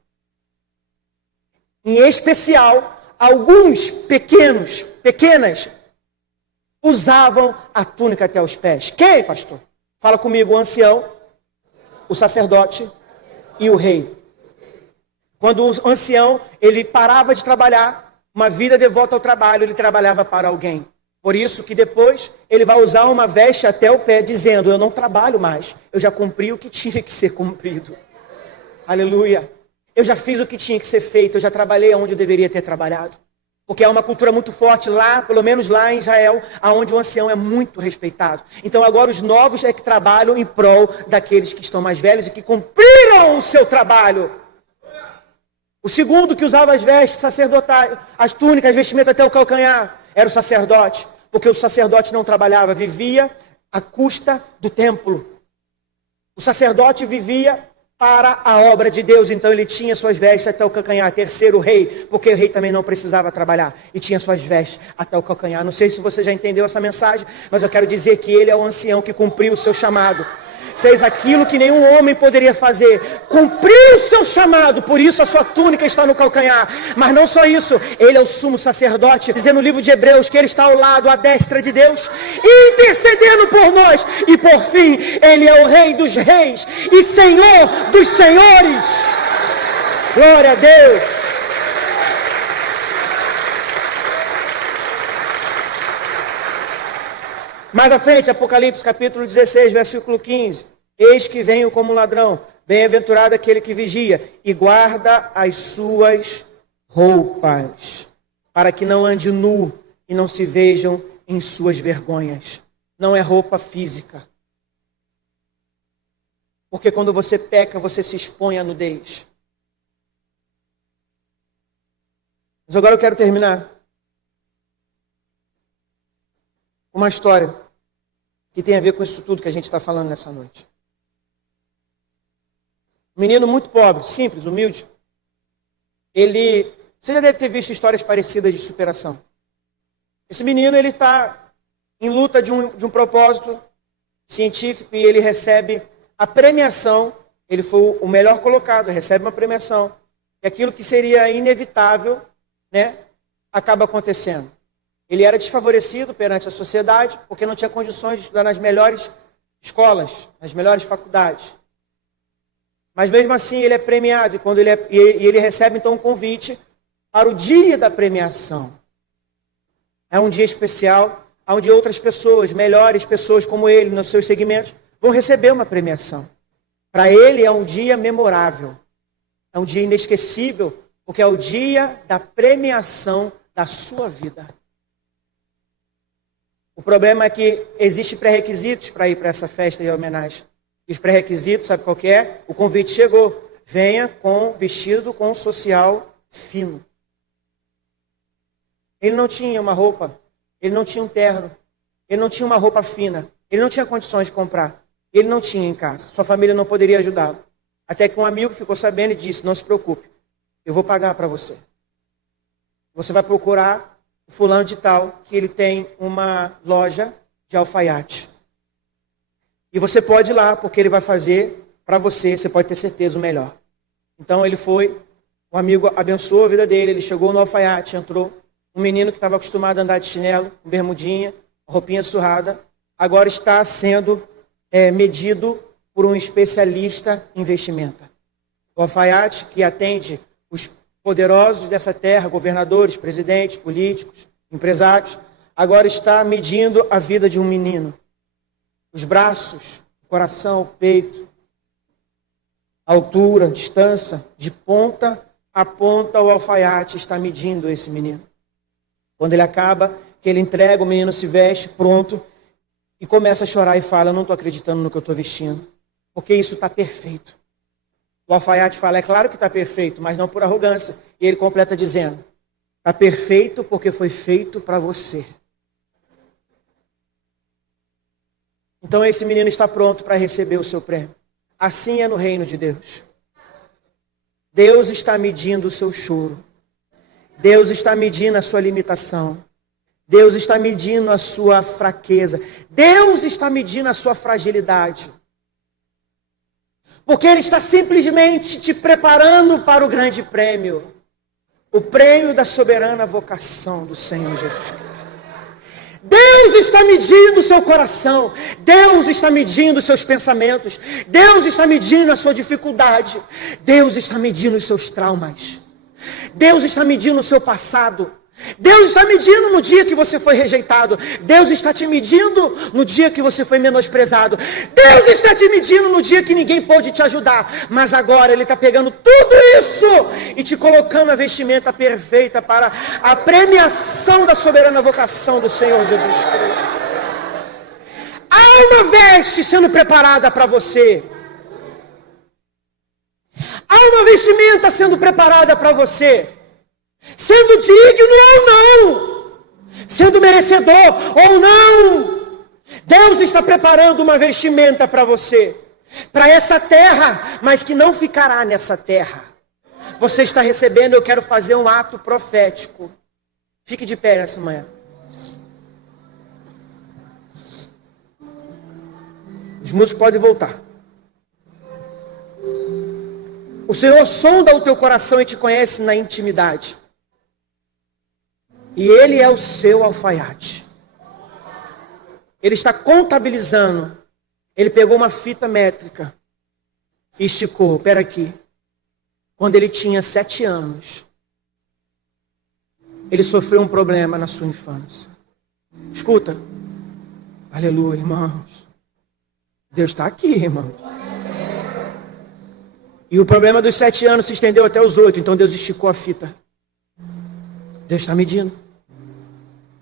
Em especial, alguns pequenas, usavam a túnica até os pés. Quem, pastor? Fala comigo, o ancião, o sacerdote e o rei. Quando o ancião, ele parava de trabalhar, uma vida devota ao trabalho, ele trabalhava para alguém. Por isso que depois ele vai usar uma veste até o pé, dizendo, eu não trabalho mais, eu já cumpri o que tinha que ser cumprido. Aleluia. Eu já fiz o que tinha que ser feito, eu já trabalhei onde eu deveria ter trabalhado. Porque é uma cultura muito forte lá, pelo menos lá em Israel, onde o ancião é muito respeitado. Então agora os novos é que trabalham em prol daqueles que estão mais velhos e que cumpriram o seu trabalho. O segundo que usava as vestes sacerdotais, as túnicas, as vestimentas até o calcanhar, era o sacerdote. Porque o sacerdote não trabalhava, vivia à custa do templo. O sacerdote vivia para a obra de Deus, então ele tinha suas vestes até o calcanhar. Terceiro, o rei, porque o rei também não precisava trabalhar e tinha suas vestes até o calcanhar. Não sei se você já entendeu essa mensagem, mas eu quero dizer que ele é o ancião que cumpriu o seu chamado. Fez aquilo que nenhum homem poderia fazer. Cumpriu o seu chamado, por isso a sua túnica está no calcanhar. Mas não só isso, ele é o sumo sacerdote, dizendo no livro de Hebreus que ele está ao lado, à destra de Deus, intercedendo por nós. E por fim, ele é o rei dos reis e senhor dos senhores. Glória a Deus. Mais à frente, Apocalipse capítulo 16, versículo 15. Eis que venho como ladrão, bem-aventurado aquele que vigia e guarda as suas roupas, para que não ande nu e não se vejam em suas vergonhas. Não é roupa física. Porque quando você peca, você se expõe à nudez. Mas agora eu quero terminar uma história que tem a ver com isso tudo que a gente está falando nessa noite. Um menino muito pobre, simples, humilde. Você já deve ter visto histórias parecidas de superação. Esse menino, ele está em luta de um propósito científico e ele recebe a premiação. Ele foi o melhor colocado, recebe uma premiação. E aquilo que seria inevitável, né, acaba acontecendo. Ele era desfavorecido perante a sociedade, porque não tinha condições de estudar nas melhores escolas, nas melhores faculdades. Mas mesmo assim ele é premiado, e quando ele recebe então um convite para o dia da premiação. É um dia especial, onde outras pessoas, melhores pessoas como ele, nos seus segmentos, vão receber uma premiação. Para ele é um dia memorável, é um dia inesquecível, porque é o dia da premiação da sua vida. O problema é que existem pré-requisitos para ir para essa festa de homenagem. E os pré-requisitos, sabe qual que é? O convite chegou. Venha vestido com social fino. Ele não tinha uma roupa, ele não tinha um terno, ele não tinha uma roupa fina, ele não tinha condições de comprar, ele não tinha em casa, sua família não poderia ajudá-lo. Até que um amigo ficou sabendo e disse, não se preocupe, eu vou pagar para você. Você vai procurar o fulano de tal, que ele tem uma loja de alfaiate. E você pode ir lá, porque ele vai fazer para você pode ter certeza, o melhor. Então ele foi, o amigo abençoou a vida dele, ele chegou no alfaiate, entrou. Um menino que estava acostumado a andar de chinelo, com bermudinha, a roupinha surrada, agora está sendo medido por um especialista em vestimenta. O alfaiate, que atende os poderosos dessa terra, governadores, presidentes, políticos, empresários, agora está medindo a vida de um menino. Os braços, o coração, o peito, a altura, a distância, de ponta a ponta, o alfaiate está medindo esse menino. Quando ele acaba, que ele entrega, o menino se veste, pronto, e começa a chorar e fala: eu não estou acreditando no que eu estou vestindo, porque isso está perfeito. O alfaiate fala: é claro que está perfeito, mas não por arrogância. E ele completa dizendo: está perfeito porque foi feito para você. Então esse menino está pronto para receber o seu prêmio. Assim é no reino de Deus. Deus está medindo o seu choro. Deus está medindo a sua limitação. Deus está medindo a sua fraqueza. Deus está medindo a sua fragilidade. Porque Ele está simplesmente te preparando para o grande prêmio. O prêmio da soberana vocação do Senhor Jesus Cristo. Deus está medindo o seu coração. Deus está medindo os seus pensamentos. Deus está medindo a sua dificuldade. Deus está medindo os seus traumas. Deus está medindo o seu passado. Deus está medindo no dia que você foi rejeitado. Deus está te medindo no dia que você foi menosprezado. Deus está te medindo no dia que ninguém pôde te ajudar. Mas agora Ele está pegando tudo isso e te colocando a vestimenta perfeita para a premiação da soberana vocação do Senhor Jesus Cristo. Há uma veste sendo preparada para você. Há uma vestimenta sendo preparada para você. Sendo digno ou não, sendo merecedor ou não, Deus está preparando uma vestimenta para você, para essa terra, mas que não ficará nessa terra. Você está recebendo, eu quero fazer um ato profético. Fique de pé nessa manhã. Os músicos podem voltar. O Senhor sonda o teu coração e te conhece na intimidade. E Ele é o seu alfaiate. Ele está contabilizando. Ele pegou uma fita métrica e esticou. Espera aqui. Quando ele tinha 7 anos, ele sofreu um problema na sua infância. Escuta. Aleluia, irmãos. Deus está aqui, irmãos. E o problema dos 7 anos se estendeu até os 8. Então Deus esticou a fita. Deus está medindo.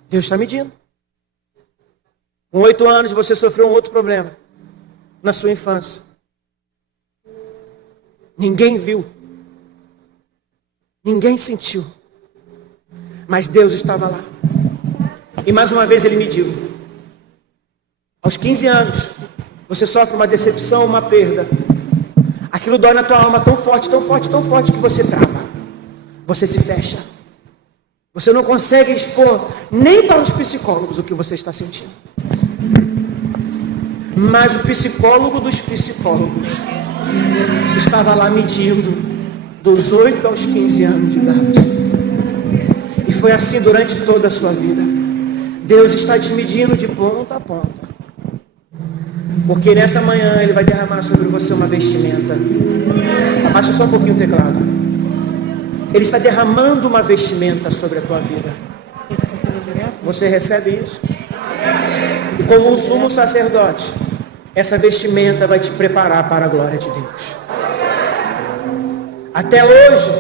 Deus está medindo. Com 8 anos você sofreu um outro problema na sua infância. Ninguém viu. Ninguém sentiu. Mas Deus estava lá. E mais uma vez Ele mediu. Aos 15 anos, você sofre uma decepção, uma perda. Aquilo dói na tua alma tão forte, tão forte, tão forte que você trava. Você se fecha. Você não consegue expor nem para os psicólogos o que você está sentindo. Mas o psicólogo dos psicólogos estava lá medindo dos 8 aos 15 anos de idade. E foi assim durante toda a sua vida. Deus está te medindo de ponta a ponta. Porque nessa manhã Ele vai derramar sobre você uma vestimenta. Abaixa só um pouquinho o teclado. Ele está derramando uma vestimenta sobre a tua vida. Você recebe isso? E como um sumo sacerdote, essa vestimenta vai te preparar para a glória de Deus. Até hoje,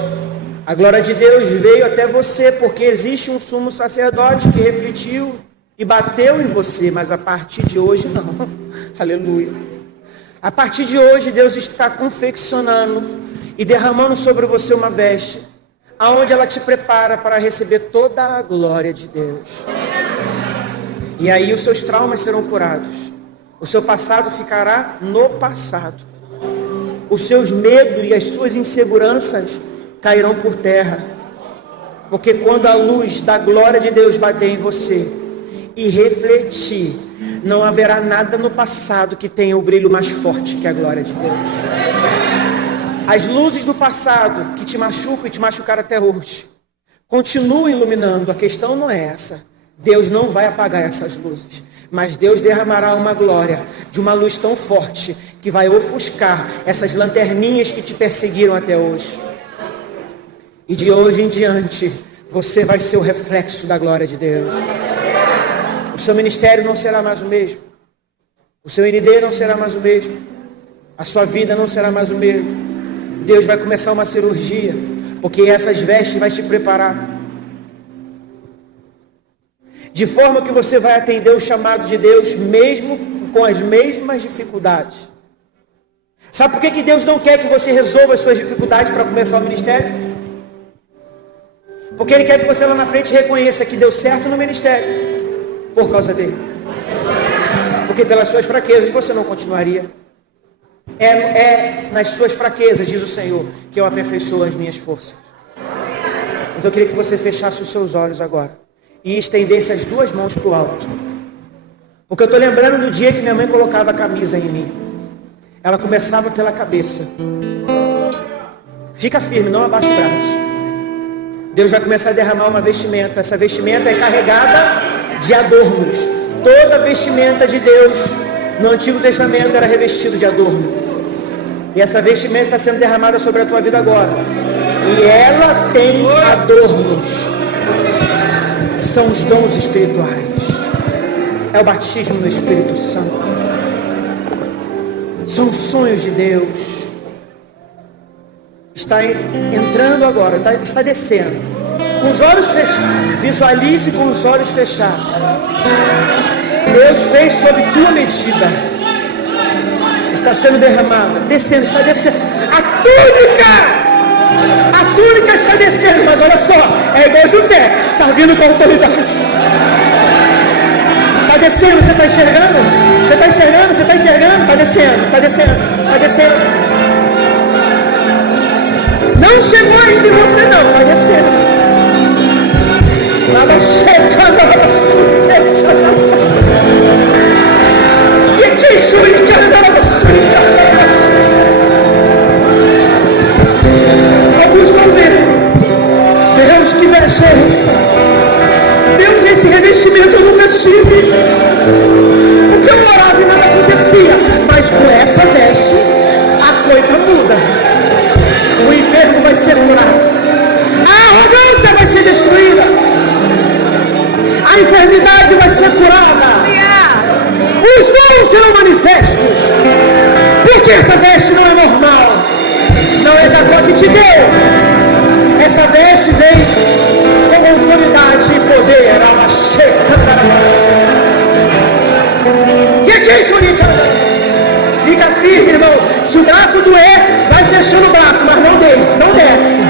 a glória de Deus veio até você, porque existe um sumo sacerdote que refletiu e bateu em você, mas a partir de hoje não. Aleluia. A partir de hoje Deus está confeccionando e derramando sobre você uma veste, aonde ela te prepara para receber toda a glória de Deus. E aí os seus traumas serão curados. O seu passado ficará no passado. Os seus medos e as suas inseguranças cairão por terra. Porque quando a luz da glória de Deus bater em você e refletir, não haverá nada no passado que tenha o brilho mais forte que a glória de Deus. As luzes do passado que te machucam e te machucaram até hoje continuam iluminando. A questão não é essa. Deus não vai apagar essas luzes, mas Deus derramará uma glória de uma luz tão forte que vai ofuscar essas lanterninhas que te perseguiram até hoje. E de hoje em diante, você vai ser o reflexo da glória de Deus. O seu ministério não será mais o mesmo. O seu IND não será mais o mesmo. A sua vida não será mais o mesmo. Deus vai começar uma cirurgia, porque essas vestes vai te preparar. De forma que você vai atender o chamado de Deus, mesmo com as mesmas dificuldades. Sabe por que Deus não quer que você resolva as suas dificuldades para começar o ministério? Porque Ele quer que você lá na frente reconheça que deu certo no ministério, por causa dele. Porque pelas suas fraquezas você não continuaria. É nas suas fraquezas, diz o Senhor, que eu aperfeiçoo as minhas forças. Então eu queria que você fechasse os seus olhos agora e estendesse as duas mãos para o alto. Porque eu estou lembrando do dia que minha mãe colocava a camisa em mim. Ela começava pela cabeça. Fica firme, não abaixa o braço. Deus vai começar a derramar uma vestimenta. Essa vestimenta é carregada de adornos. Toda vestimenta de Deus no Antigo Testamento era revestido de adorno. E essa vestimenta está sendo derramada sobre a tua vida agora. E ela tem adornos. São os dons espirituais. É o batismo no Espírito Santo. São os sonhos de Deus. Está entrando agora, está descendo. Com os olhos fechados. Visualize com os olhos fechados. Deus fez sob tua medida. Está sendo derramada. Descendo, está descendo. A túnica está descendo. Mas olha só, é igual José. Está vindo com autoridade. Está descendo, você está enxergando? Você está enxergando? Você está enxergando? Está descendo, está descendo, está descendo. Não chegou ainda em você não, está descendo. Estava chegando. E que alguns vão ver. Deus, que presença. Deus, esse revestimento eu nunca tive. Porque eu orava e nada acontecia. Mas com essa veste, a coisa muda. O enfermo vai ser curado. A arrogância vai ser destruída. A enfermidade vai ser curada. Os dons serão manifestos. Porque essa veste não é normal. Não é Jacó que te deu. Essa veste vem com autoridade e poder. Ela chega. Fica firme, irmão. Se o braço doer, vai fechando o braço, mas não desce.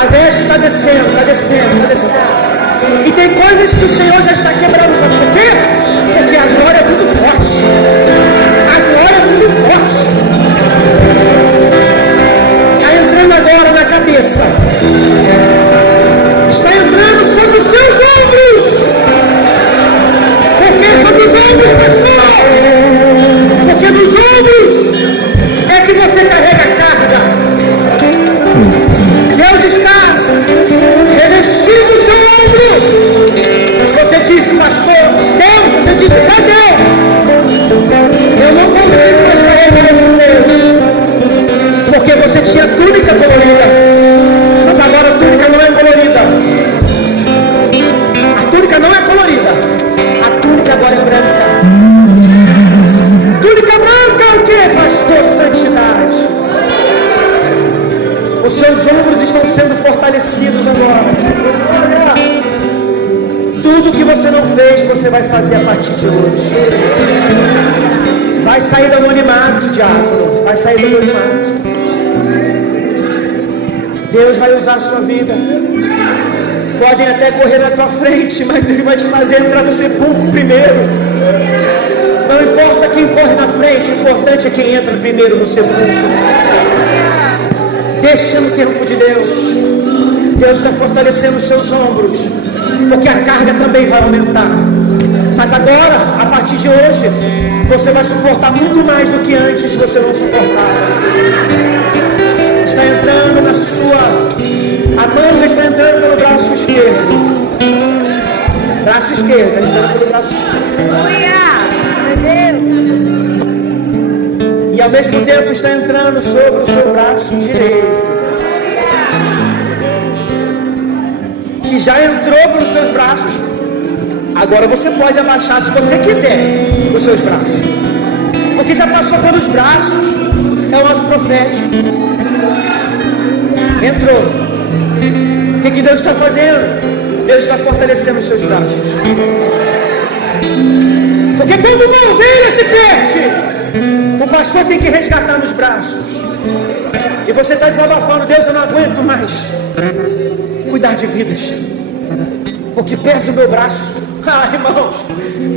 A veste está descendo, está descendo, está descendo. E tem coisas que o Senhor já está quebrando. Sabe por quê? Porque a glória é muito forte. A glória é muito forte. Está entrando agora na cabeça. Está entrando sobre os seus ombros. Por que sobre os ombros, pastor? Porque nos ombros é que você carrega a carga. Deus está revestindo o seu ombro. Você disse, pastor, Deus, você disse, é Deus. Eu não consigo mais carregar esse peso. Porque você tinha túnica colorida. Mas agora a túnica não é colorida. A túnica não é colorida. A túnica agora é branca. Túnica branca é o que, pastor? Santidade. Os seus ombros estão sendo fortalecidos agora. Tudo que você não fez, você vai fazer a partir de hoje. Vai sair do anonimato, diácono. Vai sair do anonimato. Deus vai usar a sua vida. Podem até correr na tua frente, mas Deus vai te fazer entrar no sepulcro primeiro. Não importa quem corre na frente, o importante é quem entra primeiro no sepulcro. Deixa no tempo de Deus. Deus está fortalecendo os seus ombros, porque a carga também vai aumentar. Mas agora, a partir de hoje, você vai suportar muito mais do que antes você não suportava. Está entrando na sua... A manga está entrando pelo braço esquerdo. esquerda, entrando pelo braço esquerdo. E ao mesmo tempo está entrando sobre o seu braço direito, que já entrou pelos seus braços. Agora você pode abaixar, se você quiser, os seus braços, porque já passou pelos braços. É um ato profético. Entrou. O que Deus está fazendo? Deus está fortalecendo os seus braços. Porque quando uma ovelha se perde, o pastor tem que resgatar nos braços. E você está desabafando: Deus, eu não aguento mais cuidar de vidas, porque pesa o meu braço. Ah, irmãos,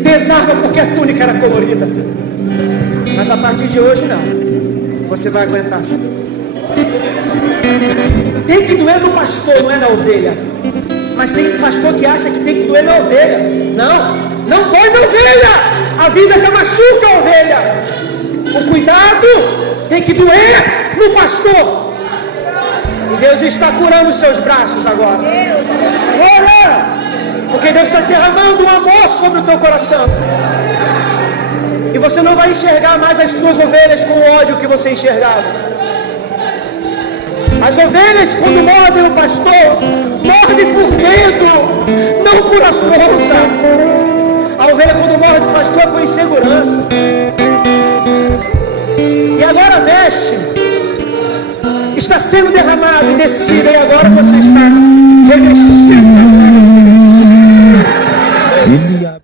pesava porque a túnica era colorida. Mas a partir de hoje não. Você vai aguentar sim. Tem que doer no pastor, não é na ovelha. Mas tem pastor que acha que tem que doer na ovelha. Não, não dói na ovelha. A vida já machuca a ovelha. O cuidado tem que doer no pastor. E Deus está curando os seus braços agora. Porque Deus está derramando um amor sobre o teu coração. E você não vai enxergar mais as suas ovelhas com o ódio que você enxergava. As ovelhas, quando mordem o pastor, mordem por medo, não por afronta. A ovelha, quando morde o pastor, é por insegurança. E agora veste está sendo derramado e descida, e agora você está revestido.